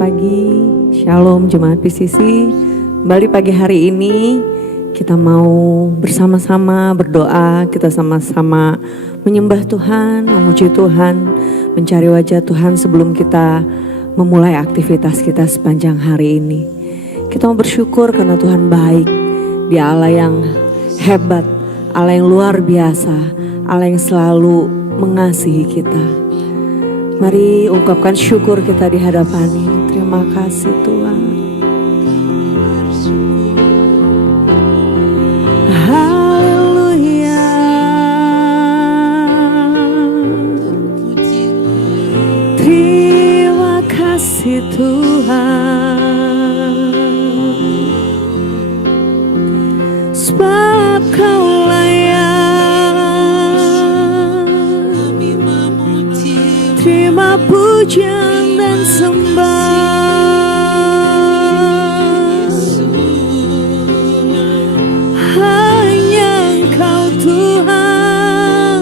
Selamat pagi, Shalom Jemaat PCC. Kembali pagi hari ini kita mau bersama-sama berdoa, kita sama-sama menyembah Tuhan, memuji Tuhan, mencari wajah Tuhan sebelum kita memulai aktivitas kita sepanjang hari ini. Kita mau bersyukur karena Tuhan baik, Dia Allah yang hebat, Allah yang luar biasa, Allah yang selalu mengasihi kita. Mari ungkapkan syukur kita di hadapan-Nya. Terima kasih Tuhan. Haleluya. Terima kasih Tuhan. Sebab Kau terima pujian dan sembah. Hanya Engkau Tuhan.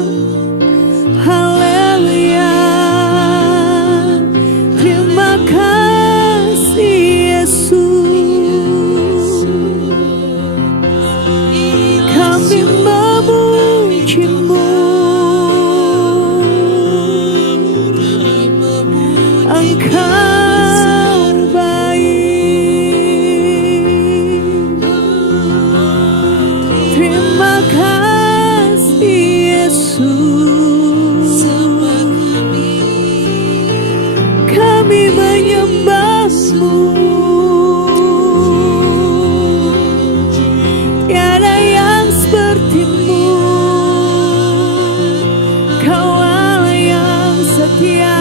Haleluya. Terima kasih Yesus. Kami memuji-Mu. Engkau baik. Terima kasih Yesus. Kami menyembah-Mu. Tiada yang seperti-Mu. Kau Allah yang setia.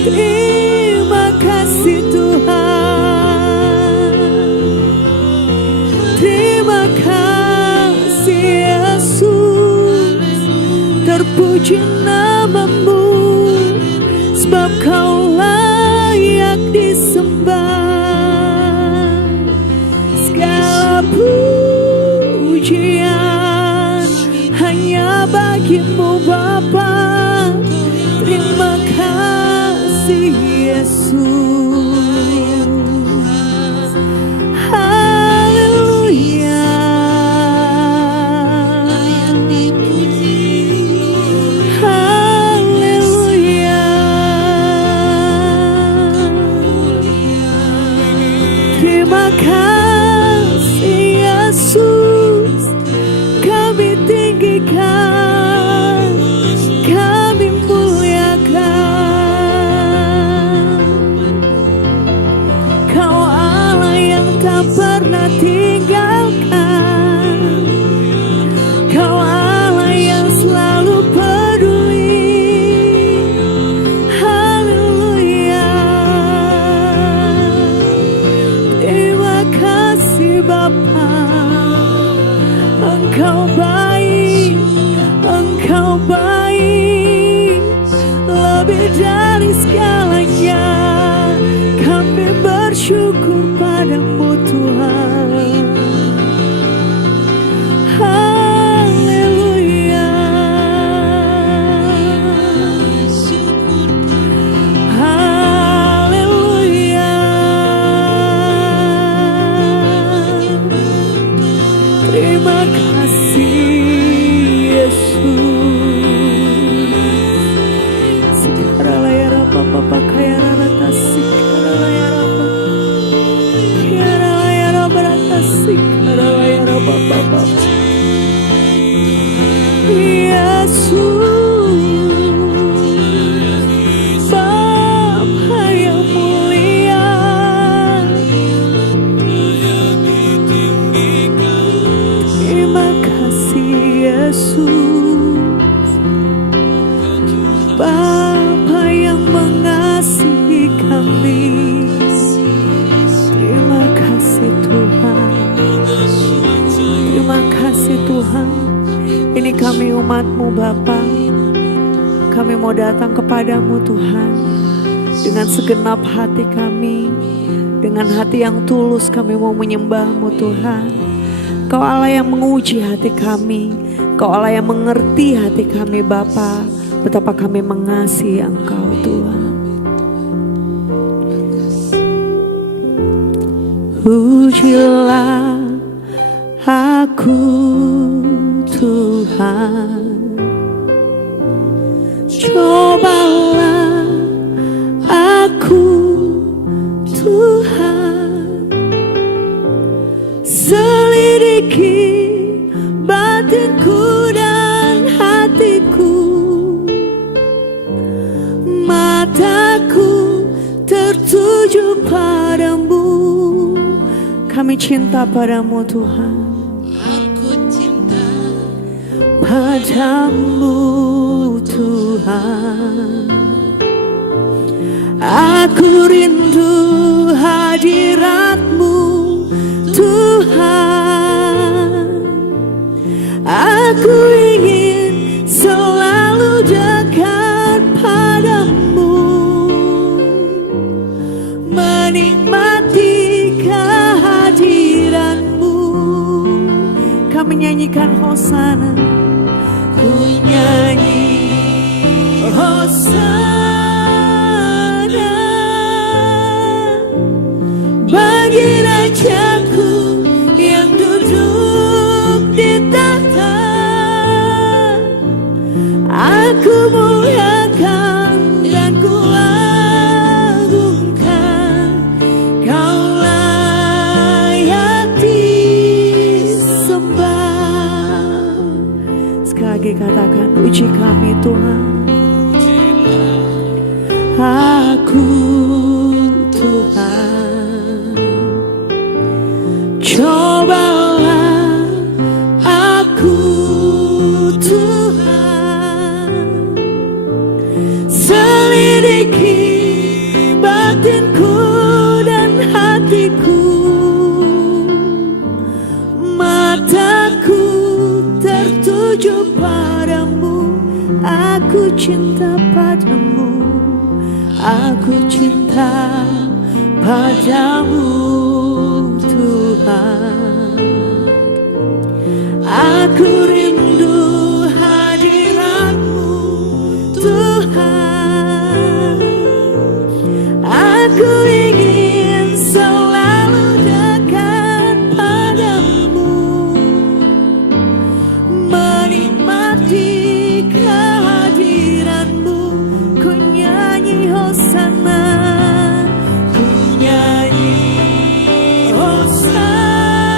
Terima kasih Tuhan. Terima kasih Yesus. Terpuji nama-Mu, sebab Kau layak disembah. Segala pujian hanya bagi-Mu Bapa. Terima kasih Yesus. Haleluya. Haleluya. Terima kasih Yesus. Kami tinggikan, kami muliakan. Kau Allah yang tak pernah tinggalkan. Kau Allah yang selalu peduli. Haleluya. Terima kasih Bapa. Engkau baik, Engkau baik, lebih dari segalanya. Kami bersyukur padamu Tuhan. Haleluya. Haleluya. Terima kasih Yesus. Sekarang ya Rapa Papa kaya rata sekarang ya Rapa. Sekarang ya Rapa rata sekarang ya Rapa Papa. Yesus, Bapa yang mulia. Terima kasih Yesus, Bapa yang mengasihi kami. Terima kasih Tuhan. Terima kasih Tuhan. Ini kami umat-Mu Bapa. Kami mau datang kepadamu Tuhan dengan segenap hati kami. Dengan hati yang tulus kami mau menyembah-Mu Tuhan. Kau Allah yang menguji hati kami. Kau Allah yang mengerti hati kami Bapa. Betapa kami mengasihi Engkau Tuhan. Pujilah aku Tuhan, cobalah aku Tuhan, selidiki batinku dan hatiku, mataku tertuju padamu. Kami cinta padamu Tuhan, Aku cinta padamu Tuhan. Aku rindu hadirat-Mu Tuhan. Aku ingin selalu dekat padamu, menikmati kehadiran-Mu. Kami nyanyikan Hosana, ku nyanyi Hosana bagi Rajaku yang duduk di tahta. Aku muliakan dan ku agungkan, Kau layak disembah. Sekali lagi katakan, puji kami Tuhan. Aku Tuhan, cobalah aku Tuhan, selidiki batinku dan hatiku, mataku tertuju padamu. Aku cinta padamu, aku cinta padamu Tuhan. Aku rindu hadirat-Mu Tuhan. Aku ingin selalu dekat padamu, menikmati kehadiran-Mu. Ku nyanyi Hosana, ku nyanyi Hosana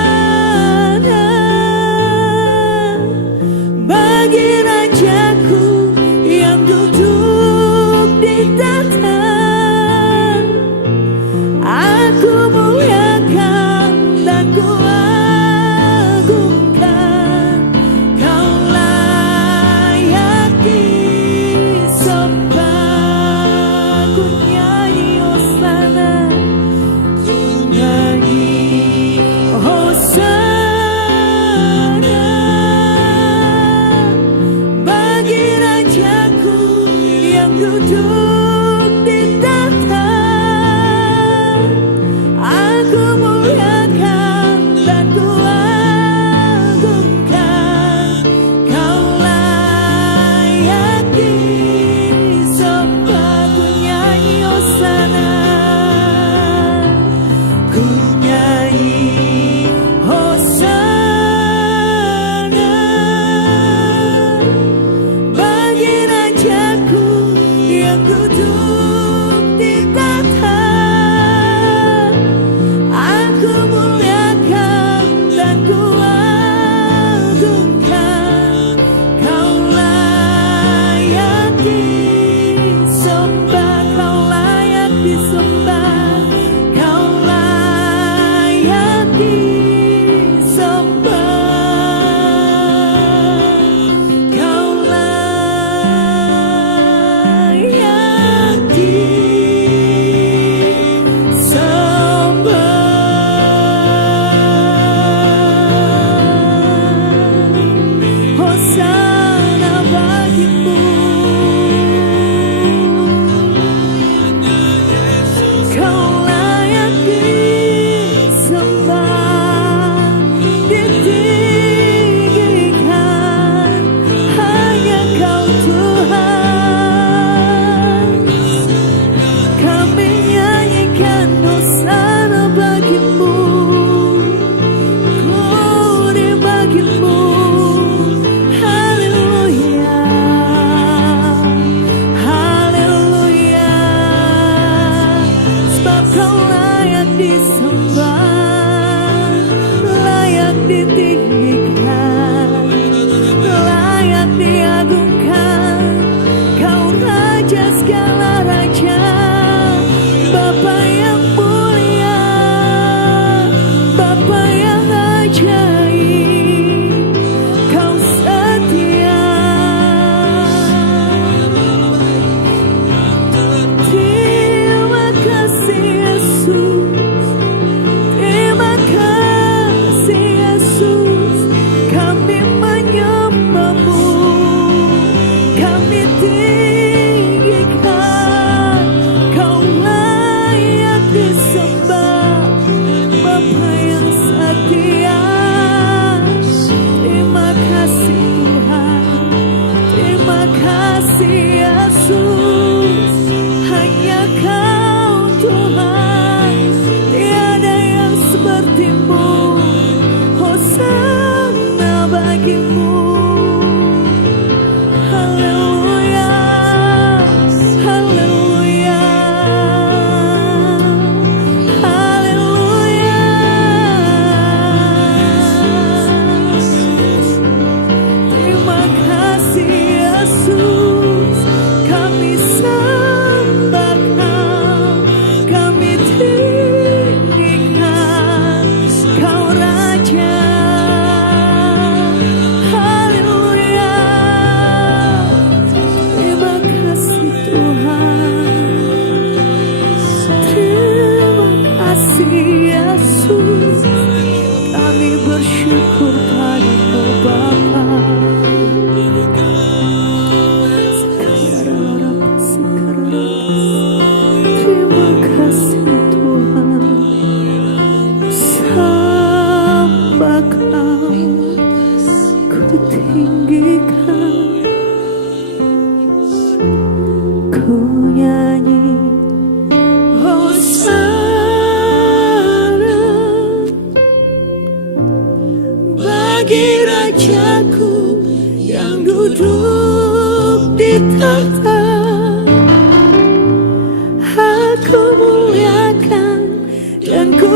kami bersyukur padamu Bapa. Terima kasih Tuhan. Sembah Kau, ku tinggikan, ku nyanyi Hosana bagi Rajaku yang duduk di tahta. Aku muliakan dan ku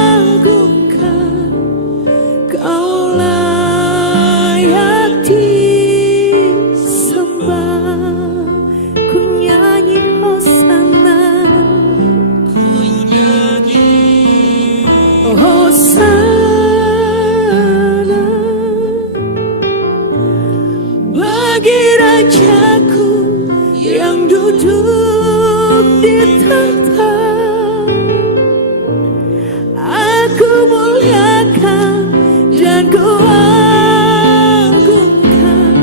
agungkan, Kau layak disembah. Ku nyanyi Hosana, Hosana bagi Rajaku yang duduk di tahta. Aku muliakan dan ku agungkan,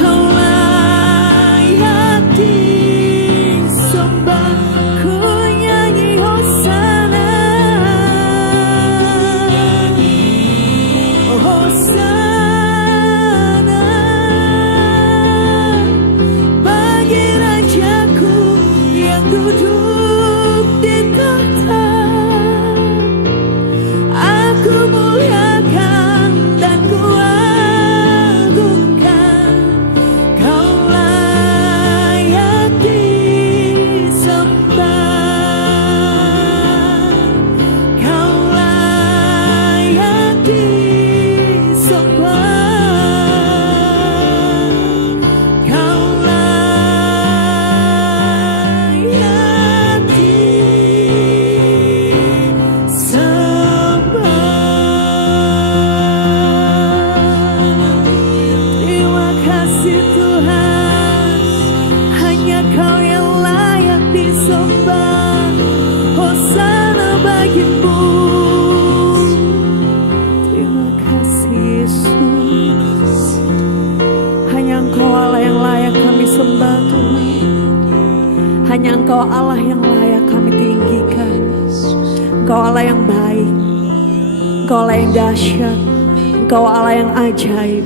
Kau layak disembah. Ku nyanyi Hosana, Hosana bagi Rajaku yang duduk di tahta. Aku muliakan dan ku agungkan, Kau layak disembah. Kau layak disembah. Kau layak disembah. Terima kasih Tuhan, hanya Kau yang layak disembah. Hosana bagimu. Terima kasih Yesus, hanya Engkau Allah yang layak kami sembah Tuhan. Hanya Engkau Allah yang layak kami tinggikan. Engkau Allah yang baik, Engkau Allah yang dahsyat, Engkau Allah yang ajaib.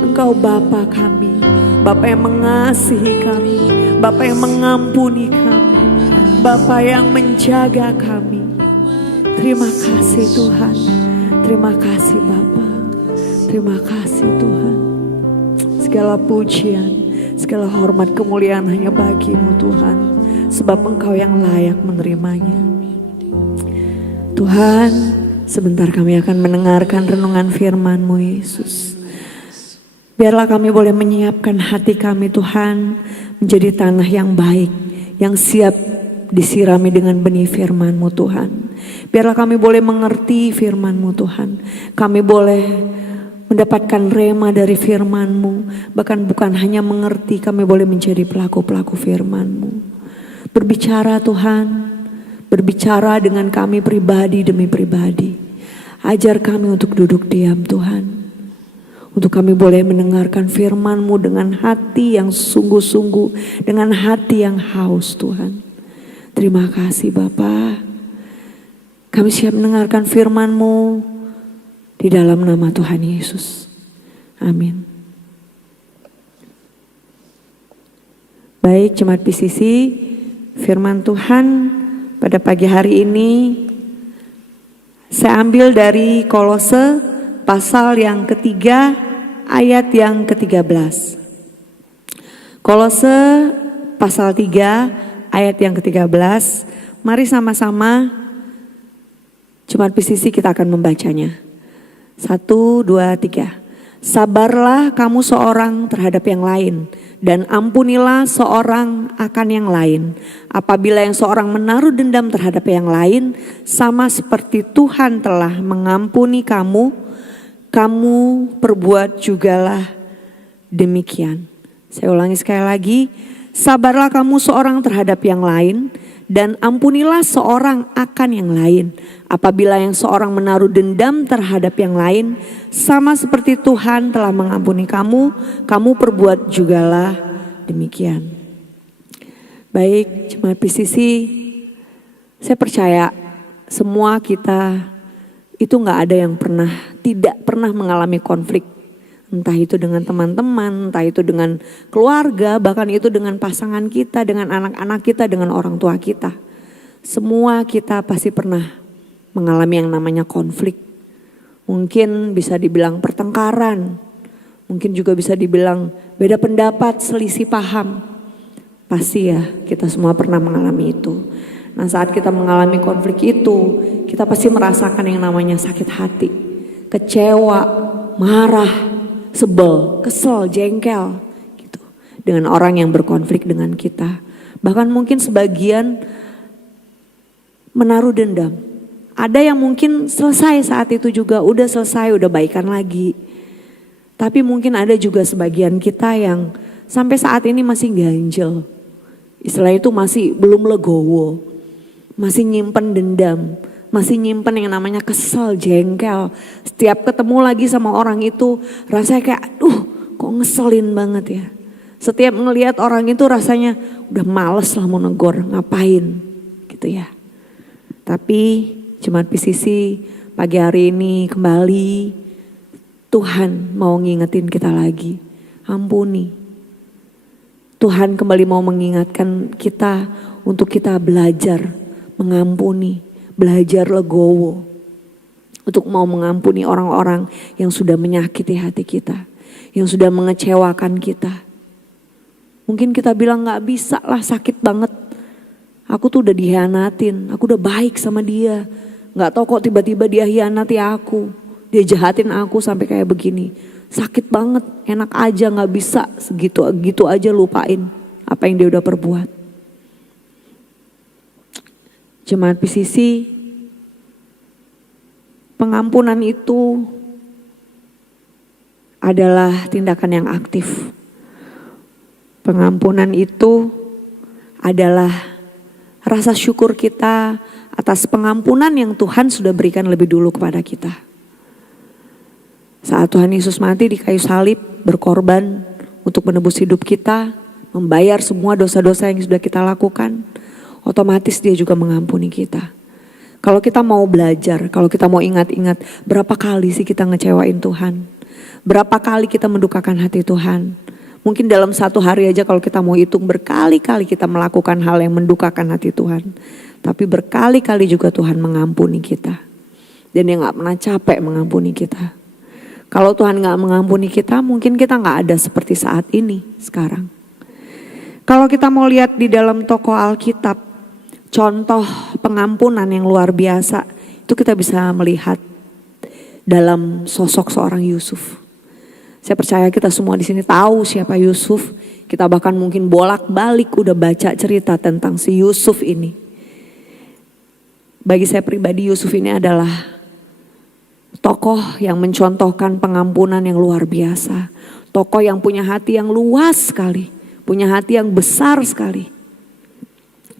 Engkau Bapa kami, Bapa yang mengasihi kami, Bapa yang mengampuni kami, Bapa yang menjaga kami. Terima kasih Tuhan, terima kasih Bapa, terima kasih Tuhan. Segala pujian, segala hormat kemuliaan hanya bagi-Mu Tuhan, sebab Engkau yang layak menerimanya. Tuhan, sebentar kami akan mendengarkan renungan firman-Mu Yesus. Biarlah kami boleh menyiapkan hati kami Tuhan menjadi tanah yang baik, yang siap disirami dengan benih firman-Mu Tuhan. Biarlah kami boleh mengerti firman-Mu Tuhan. Kami boleh mendapatkan rema dari firman-Mu. Bahkan bukan hanya mengerti, kami boleh menjadi pelaku-pelaku firman-Mu. Berbicara Tuhan, berbicara dengan kami pribadi demi pribadi. Ajar kami untuk duduk diam Tuhan. Untuk kami boleh mendengarkan firman-Mu dengan hati yang sungguh-sungguh, dengan hati yang haus Tuhan. Terima kasih Bapa. Kami siap mendengarkan firman-Mu di dalam nama Tuhan Yesus. Amin. Baik jemaat PCC, firman Tuhan pada pagi hari ini saya ambil dari Kolose pasal yang ketiga ayat yang ke-13. Kolose pasal 3 ayat yang ke-13. Mari sama-sama jemaat PCC kita akan membacanya. 1, 2, 3. Sabarlah kamu seorang terhadap yang lain, dan ampunilah seorang akan yang lain. Apabila yang seorang menaruh dendam terhadap yang lain, sama seperti Tuhan telah mengampuni kamu, kamu perbuat jugalah demikian. Saya ulangi sekali lagi. Sabarlah kamu seorang terhadap yang lain, dan ampunilah seorang akan yang lain. Apabila yang seorang menaruh dendam terhadap yang lain, sama seperti Tuhan telah mengampuni kamu, kamu perbuat jugalah demikian. Baik, jemaat PCC, saya percaya semua kita itu gak ada yang tidak pernah mengalami konflik. Entah itu dengan teman-teman, entah itu dengan keluarga, bahkan itu dengan pasangan kita, dengan anak-anak kita, dengan orang tua kita. Semua kita pasti pernah mengalami yang namanya konflik. Mungkin bisa dibilang pertengkaran, mungkin juga bisa dibilang beda pendapat, selisih paham. Pasti ya, kita semua pernah mengalami itu. Nah, saat kita mengalami konflik itu, kita pasti merasakan yang namanya sakit hati, kecewa, marah, sebel, kesel, jengkel gitu dengan orang yang berkonflik dengan kita. Bahkan mungkin sebagian menaruh dendam. Ada yang mungkin selesai saat itu juga, udah selesai, udah baikan lagi. Tapi mungkin ada juga sebagian kita yang sampai saat ini masih ganjel. Istilah itu masih belum legowo. Masih nyimpen dendam, masih nyimpen yang namanya kesel, jengkel. Setiap ketemu lagi sama orang itu rasanya kayak aduh kok ngeselin banget ya. Setiap ngelihat orang itu rasanya udah males lah mau negor, ngapain gitu ya. Tapi jemaat PCC pagi hari ini kembali Tuhan mau ngingetin kita lagi, ampuni. Tuhan kembali mau mengingatkan kita untuk kita belajar mengampuni, belajar legowo. Untuk mau mengampuni orang-orang yang sudah menyakiti hati kita, yang sudah mengecewakan kita. Mungkin kita bilang gak bisa lah, sakit banget. Aku tuh udah dihianatin, aku udah baik sama dia. Gak tahu kok tiba-tiba dia hianati aku. Dia jahatin aku sampai kayak begini. Sakit banget, enak aja gak bisa segitu aja lupain apa yang dia udah perbuat. Jemaat PCC, pengampunan itu adalah tindakan yang aktif. Pengampunan itu adalah rasa syukur kita atas pengampunan yang Tuhan sudah berikan lebih dulu kepada kita. Saat Tuhan Yesus mati di kayu salib, berkorban untuk menebus hidup kita, membayar semua dosa-dosa yang sudah kita lakukan, otomatis dia juga mengampuni kita. Kalau kita mau belajar, kalau kita mau ingat-ingat berapa kali sih kita ngecewain Tuhan. Berapa kali kita mendukakan hati Tuhan. Mungkin dalam satu hari aja kalau kita mau hitung berkali-kali kita melakukan hal yang mendukakan hati Tuhan. Tapi berkali-kali juga Tuhan mengampuni kita. Dan dia gak pernah capek mengampuni kita. Kalau Tuhan gak mengampuni kita, mungkin kita gak ada seperti saat ini sekarang. Kalau kita mau lihat di dalam tokoh Alkitab, contoh pengampunan yang luar biasa itu kita bisa melihat dalam sosok seorang Yusuf. Saya percaya kita semua di sini tahu siapa Yusuf. Kita bahkan mungkin bolak-balik udah baca cerita tentang si Yusuf ini. Bagi saya pribadi Yusuf ini adalah tokoh yang mencontohkan pengampunan yang luar biasa. Tokoh yang punya hati yang luas sekali, punya hati yang besar sekali.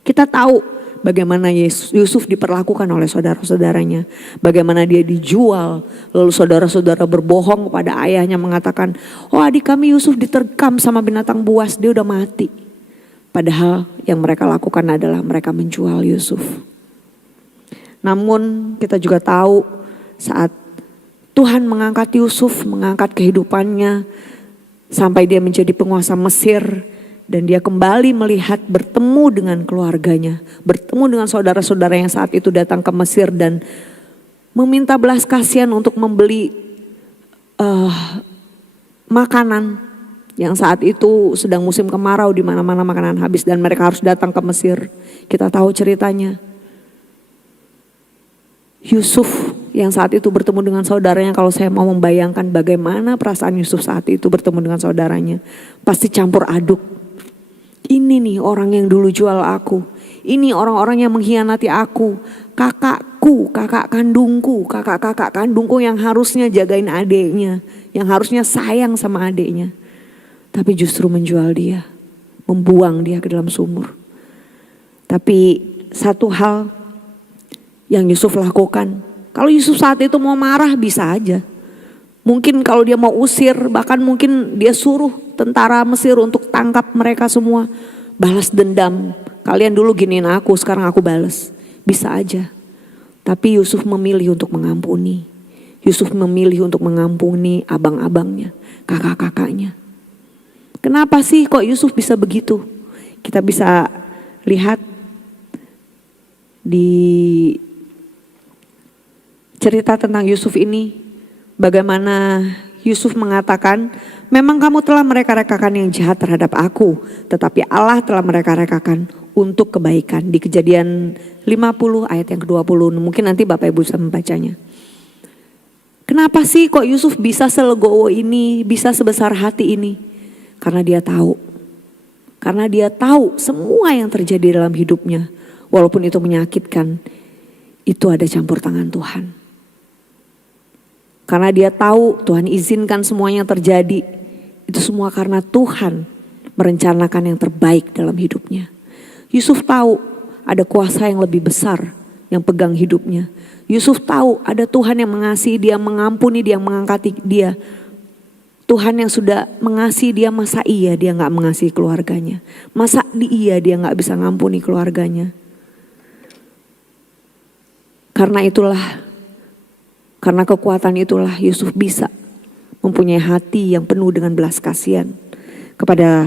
Kita tahu bagaimana Yusuf diperlakukan oleh saudara-saudaranya. Bagaimana dia dijual. Lalu saudara-saudara berbohong kepada ayahnya mengatakan, oh adik kami Yusuf diterkam sama binatang buas, dia udah mati. Padahal yang mereka lakukan adalah mereka menjual Yusuf. Namun kita juga tahu saat Tuhan mengangkat Yusuf, mengangkat kehidupannya sampai dia menjadi penguasa Mesir. Dan dia kembali melihat bertemu dengan keluarganya. Bertemu dengan saudara-saudara yang saat itu datang ke Mesir. Dan meminta belas kasihan untuk membeli makanan. Yang saat itu sedang musim kemarau, di mana-mana makanan habis. Dan mereka harus datang ke Mesir. Kita tahu ceritanya. Yusuf yang saat itu bertemu dengan saudaranya. Kalau saya mau membayangkan bagaimana perasaan Yusuf saat itu bertemu dengan saudaranya. Pasti campur aduk. Ini nih orang yang dulu jual aku. Ini orang-orang yang mengkhianati aku. Kakakku, kakak kandungku yang harusnya jagain adiknya. Yang harusnya sayang sama adiknya. Tapi justru menjual dia. membuang dia ke dalam sumur. Tapi satu hal yang Yusuf lakukan, kalau Yusuf saat itu mau marah bisa aja. Mungkin kalau dia mau usir, bahkan mungkin dia suruh tentara Mesir untuk tangkap mereka semua. Balas dendam, kalian dulu giniin aku, sekarang aku balas. Bisa aja. Tapi Yusuf memilih untuk mengampuni. Yusuf memilih untuk mengampuni abang-abangnya, kakak-kakaknya. Kenapa sih kok Yusuf bisa begitu? Kita bisa lihat di cerita tentang Yusuf ini, bagaimana Yusuf mengatakan, memang kamu telah mereka-rekakan yang jahat terhadap aku, tetapi Allah telah mereka-rekakan untuk kebaikan. Di Kejadian 50 ayat yang ke-20, mungkin nanti Bapak Ibu bisa membacanya. Kenapa sih kok Yusuf bisa selegowo ini, bisa sebesar hati ini? Karena dia tahu. Karena dia tahu semua yang terjadi dalam hidupnya, walaupun itu menyakitkan, itu ada campur tangan Tuhan. Karena dia tahu Tuhan izinkan semuanya terjadi, itu semua karena Tuhan merencanakan yang terbaik dalam hidupnya. Yusuf tahu ada kuasa yang lebih besar yang pegang hidupnya. Yusuf tahu ada Tuhan yang mengasihi dia, mengampuni dia, mengangkati dia. Tuhan yang sudah mengasihi dia, masa iya dia gak mengasihi keluarganya? Masa iya dia gak bisa ngampuni keluarganya? Karena kekuatan itulah Yusuf bisa mempunyai hati yang penuh dengan belas kasihan kepada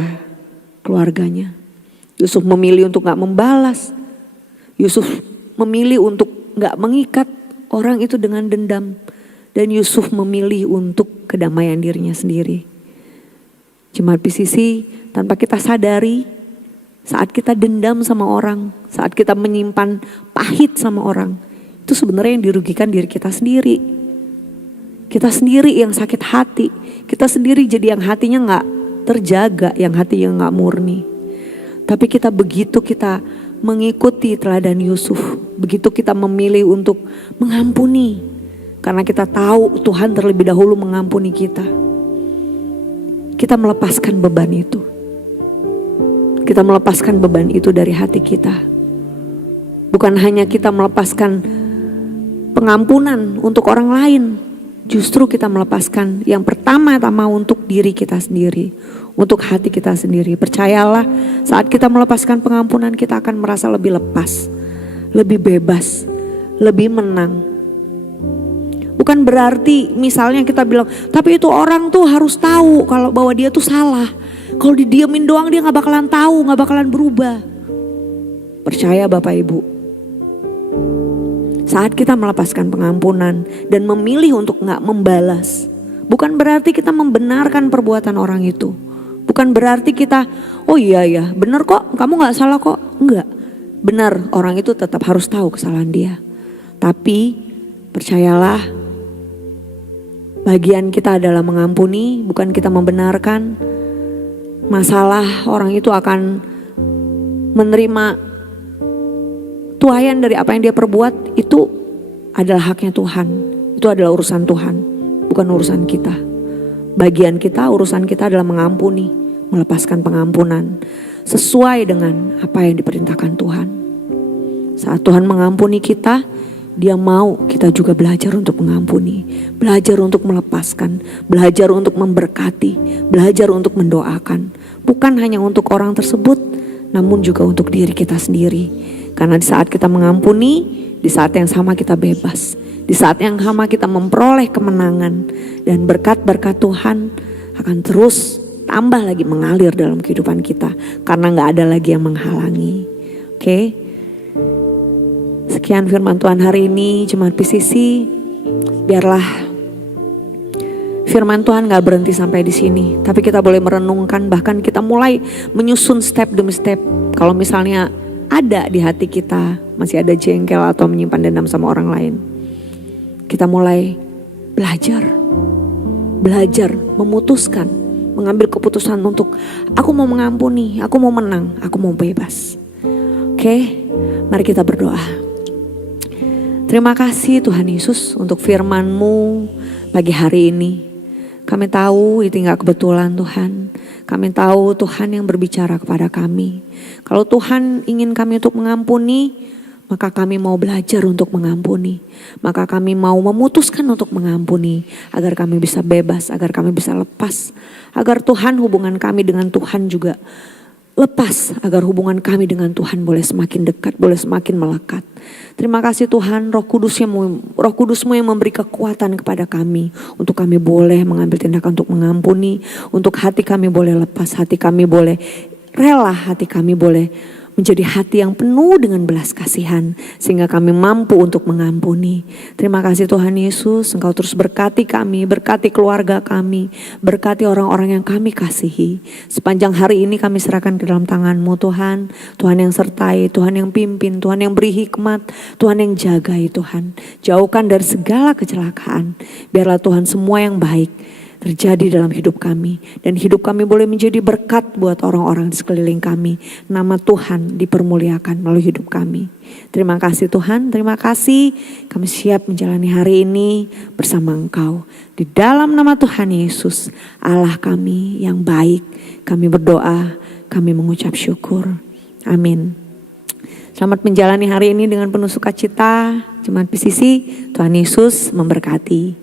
keluarganya. Yusuf memilih untuk gak membalas. Yusuf memilih untuk gak mengikat orang itu dengan dendam. Dan Yusuf memilih untuk kedamaian dirinya sendiri. Jemaat PCC, tanpa kita sadari, saat kita dendam sama orang, saat kita menyimpan pahit sama orang, itu sebenarnya yang dirugikan diri kita sendiri. Kita sendiri yang sakit hati. Kita sendiri jadi yang hatinya gak terjaga, yang hatinya gak murni. Tapi begitu kita mengikuti teladan Yusuf, begitu kita memilih untuk mengampuni, karena kita tahu Tuhan terlebih dahulu mengampuni kita, kita melepaskan beban itu. Kita melepaskan beban itu dari hati kita. Bukan hanya kita melepaskan pengampunan untuk orang lain, justru kita melepaskan yang pertama-tama untuk diri kita sendiri, untuk hati kita sendiri. Percayalah, saat kita melepaskan pengampunan, kita akan merasa lebih lepas, lebih bebas, lebih menang. Bukan berarti misalnya kita bilang, tapi itu orang tuh harus tahu kalau bahwa dia tuh salah. Kalau didiemin doang dia gak bakalan tahu, gak bakalan berubah. Percaya Bapak Ibu, saat kita melepaskan pengampunan dan memilih untuk gak membalas, bukan berarti kita membenarkan perbuatan orang itu. Bukan berarti kita, oh iya ya benar kok, kamu gak salah kok. Enggak, benar, orang itu tetap harus tahu kesalahan dia. Tapi percayalah, bagian kita adalah mengampuni, bukan kita membenarkan. Masalah orang itu akan menerima tuaian dari apa yang dia perbuat, itu adalah haknya Tuhan. Itu adalah urusan Tuhan, bukan urusan kita. Bagian kita, urusan kita adalah mengampuni, melepaskan pengampunan sesuai dengan apa yang diperintahkan Tuhan. Saat Tuhan mengampuni kita, Dia mau kita juga belajar untuk mengampuni, belajar untuk melepaskan, belajar untuk memberkati, belajar untuk mendoakan. Bukan hanya untuk orang tersebut, namun juga untuk diri kita sendiri. Karena di saat kita mengampuni, di saat yang sama kita bebas. Di saat yang sama kita memperoleh kemenangan. Dan berkat-berkat Tuhan akan terus tambah lagi mengalir dalam kehidupan kita. Karena gak ada lagi yang menghalangi. Oke? Sekian firman Tuhan hari ini, Jemaat PCC. Biarlah firman Tuhan gak berhenti sampai di sini, tapi kita boleh merenungkan, bahkan kita mulai menyusun step demi step. Kalau misalnya ada di hati kita masih ada jengkel atau menyimpan dendam sama orang lain, kita mulai belajar memutuskan, mengambil keputusan untuk aku mau mengampuni, aku mau menang, aku mau bebas. Oke, mari kita berdoa. Terima kasih Tuhan Yesus untuk firman-Mu pagi hari ini. Kami tahu itu gak kebetulan Tuhan. Kami tahu Tuhan yang berbicara kepada kami. Kalau Tuhan ingin kami untuk mengampuni, maka kami mau belajar untuk mengampuni. Maka kami mau memutuskan untuk mengampuni, agar kami bisa bebas, agar kami bisa lepas. Agar Tuhan, hubungan kami dengan Tuhan juga lepas, agar hubungan kami dengan Tuhan boleh semakin dekat, boleh semakin melekat. Terima kasih Tuhan, Roh Kudus-Mu yang memberi kekuatan kepada kami, untuk kami boleh mengambil tindakan untuk mengampuni, untuk hati kami boleh lepas, hati kami boleh rela, hati kami boleh menjadi hati yang penuh dengan belas kasihan, sehingga kami mampu untuk mengampuni. Terima kasih Tuhan Yesus, Engkau terus berkati kami, berkati keluarga kami, berkati orang-orang yang kami kasihi. Sepanjang hari ini kami serahkan ke dalam tangan-Mu Tuhan. Tuhan yang sertai, Tuhan yang pimpin, Tuhan yang beri hikmat, Tuhan yang jagai Tuhan. Jauhkan dari segala kecelakaan. Biarlah Tuhan semua yang baik terjadi dalam hidup kami, dan hidup kami boleh menjadi berkat buat orang-orang di sekeliling kami. Nama Tuhan dipermuliakan melalui hidup kami. Terima kasih Tuhan, terima kasih. Kami siap menjalani hari ini bersama Engkau. Di dalam nama Tuhan Yesus, Allah kami yang baik, kami berdoa, kami mengucap syukur. Amin. Selamat menjalani hari ini dengan penuh sukacita. Jemaat PCC, Tuhan Yesus memberkati.